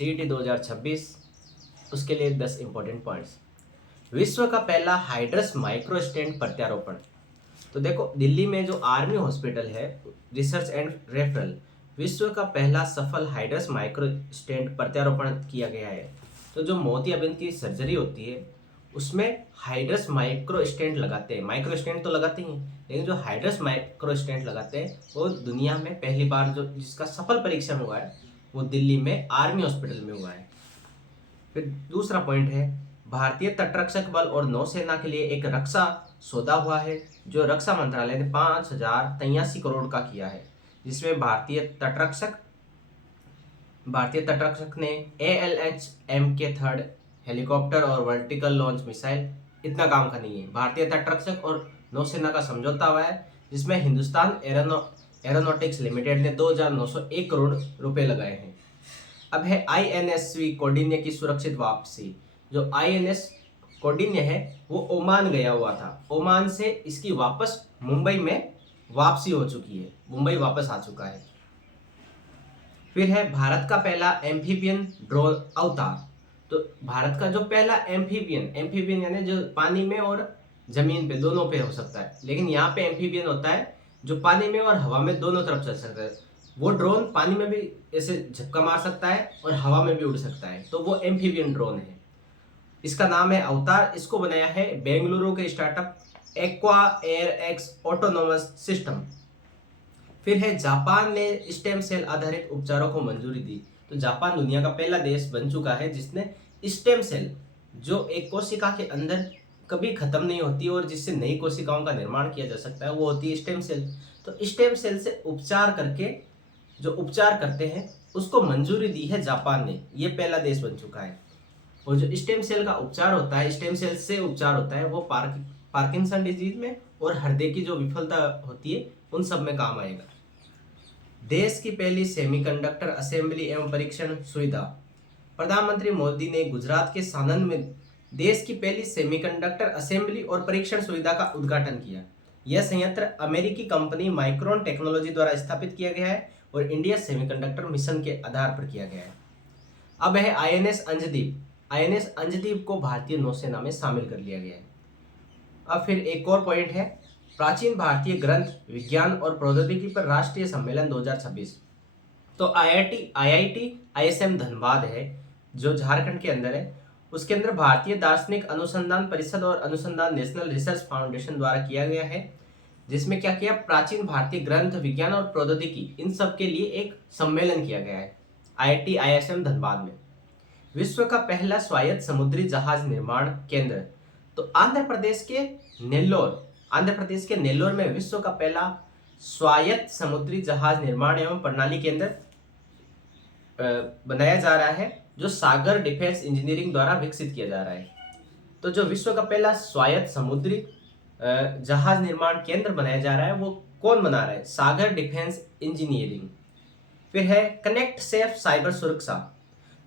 CET 2026, उसके लिए 10 important points. विश्व का पहला हाइड्रस माइक्रो स्टेंट प्रत्यारोपण। तो देखो, दिल्ली में जो आर्मी हॉस्पिटल है, रिसर्च एंड रेफरल, विश्व का पहला सफल हाइड्रस माइक्रो स्टेंट प्रत्यारोपण किया गया है। तो जो मोतियाबिंद की सर्जरी होती है उसमें हाइड्रस माइक्रो स्टेंट लगाते हैं। माइक्रो स्टेंट तो लगाते ही हैं, लेकिन जो हाइड्रस माइक्रो स्टेंट लगाते हैं वो दुनिया में पहली बार जो जिसका सफल परीक्षण हुआ है वो दिल्ली में आर्मी हॉस्पिटल में हुआ है। फिर दूसरा पॉइंट है, भारतीय तटरक्षक बल और नौसेना के लिए एक रक्षा सौदा हुआ है जो रक्षा मंत्रालय ने 5,083 करोड़ का किया है, जिसमें भारतीय तटरक्षक ने ALH-MK3 हेलीकॉप्टर और वर्टिकल लॉन्च मिसाइल, इतना काम का नहीं है। भारतीय तटरक्षक और नौसेना का समझौता हुआ है जिसमें हिंदुस्तान एरोनॉटिक्स लिमिटेड ने 2,901 करोड़ रुपए लगाए हैं। अब है INSV कौंडिन्य की सुरक्षित वापसी। जो INS कौंडिन्य है वो ओमान गया हुआ था, ओमान से इसकी वापस मुंबई में वापसी हो चुकी है, मुंबई वापस आ चुका है। फिर है भारत का पहला एम्फीबियन ड्रोन अवतार। तो भारत का जो पहला एम्फीबियन यानी जो पानी में और जमीन पे दोनों पे हो सकता है, लेकिन यहाँ पे एम्फीबियन होता है जो पानी में और हवा में दोनों तरफ चल सकता है। वो ड्रोन पानी में भी ऐसे झपका मार सकता है और हवा में भी उड़ सकता है, तो वो एम्फीबियन ड्रोन है। इसका नाम है अवतार। इसको बनाया है बेंगलुरु के startup aqua air x autonomous system. फिर है जापान ने स्टेम सेल आधारित उपचारों को मंजूरी दी। तो जापान दुनिया का पहला देश बन चुका है जिसने स्टेम सेल, जो एक कोशिका के अंदर कभी खत्म नहीं होती और जिससे नई कोशिकाओं का निर्माण किया जा सकता है, वो होती है स्टेम सेल। तो स्टेम सेल से उपचार करके जो उपचार करते हैं उसको मंजूरी दी है जापान ने, ये पहला देश बन चुका है। और जो स्टेम सेल का उपचार होता है, स्टेम सेल से उपचार होता है, वो पार्किंसन डिजीज में और हृदय की जो विफलता होती है उन सब में काम आएगा। देश की पहली सेमीकंडक्टर असेंबली एवं परीक्षण सुविधा। प्रधानमंत्री मोदी ने गुजरात के सानंद में देश की पहली सेमीकंडक्टर असेंबली और परीक्षण सुविधा का उद्घाटन किया। यह संयंत्र अमेरिकी कंपनी माइक्रोन टेक्नोलॉजी द्वारा स्थापित किया गया है और इंडिया सेमीकंडक्टर मिशन के आधार पर किया गया है। अब है INS अंजदीप। INS अंजदीप को भारतीय नौसेना में शामिल कर लिया गया है। अब फिर एक और पॉइंट है, प्राचीन भारतीय ग्रंथ विज्ञान और प्रौद्योगिकी पर राष्ट्रीय सम्मेलन 2026। तो IIT ISM धनबाद है जो झारखंड के अंदर है, उसके अंदर भारतीय दार्शनिक अनुसंधान परिषद और अनुसंधान नेशनल रिसर्च फाउंडेशन द्वारा किया गया है, जिसमें क्या किया, प्राचीन भारतीय ग्रंथ विज्ञान और प्रौद्योगिकी इन सब के लिए एक सम्मेलन किया गया है IIT ISM धनबाद में। विश्व का पहला स्वायत्त समुद्री जहाज निर्माण केंद्र। तो आंध्र प्रदेश के नेल्लोर में विश्व का पहला स्वायत्त समुद्री जहाज निर्माण एवं प्रणाली केंद्र बनाया जा रहा है, जो सागर डिफेंस इंजीनियरिंग द्वारा विकसित किया जा रहा है। तो जो विश्व का पहला स्वायत्त समुद्री जहाज निर्माण केंद्र बनाया जा रहा है वो कौन बना रहा है, सागर डिफेंस इंजीनियरिंग। फिर है कनेक्ट सेफ साइबर सुरक्षा।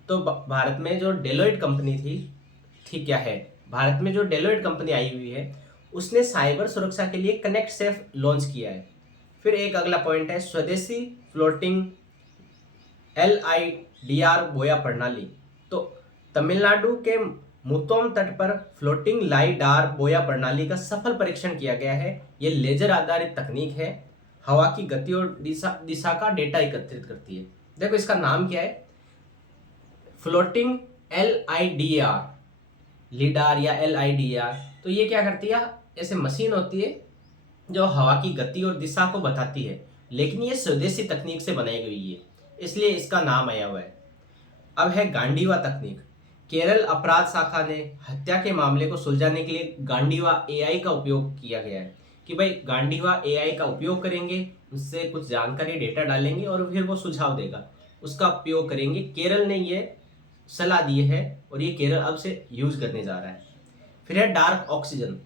तो भारत में जो डेलोइट कंपनी थी क्या है, भारत में जो डेलोइट कंपनी आई हुई है उसने साइबर सुरक्षा के लिए कनेक्ट सेफ लॉन्च किया है। फिर एक अगला पॉइंट है स्वदेशी फ्लोटिंग LIDR बोया प्रणाली। तो तमिलनाडु के मुतोम तट पर फ्लोटिंग लाइडार बोया प्रणाली का सफल परीक्षण किया गया है। ये लेजर आधारित तकनीक है, हवा की गति और दिशा का डेटा एकत्रित करती है। देखो इसका नाम क्या है, फ्लोटिंग LIDR, लीडार या LIDR। तो ये क्या करती है, ऐसे मशीन होती है जो हवा की गति और दिशा को बताती है, लेकिन ये स्वदेशी तकनीक से बनाई गई है, इसलिए इसका नाम आया हुआ है। अब है गांडीवा तकनीक। केरल अपराध शाखा ने हत्या के मामले को सुलझाने के लिए गांडीवा AI का उपयोग किया गया है कि भाई गांडीवा AI का उपयोग करेंगे, उससे कुछ जानकारी डेटा डालेंगे और फिर वो सुझाव देगा, उसका उपयोग करेंगे। केरल ने ये सलाह दी है और ये केरल अब से यूज करने जा रहा है। फिर है डार्क ऑक्सीजन।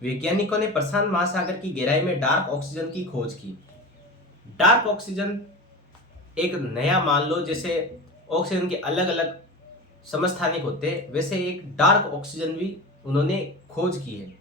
वैज्ञानिकों ने प्रशांत महासागर की गहराई में डार्क ऑक्सीजन की खोज की। डार्क ऑक्सीजन एक नया, मान लो जैसे ऑक्सीजन के अलग अलग समस्थानिक होते हैं, वैसे एक डार्क ऑक्सीजन भी उन्होंने खोज की है।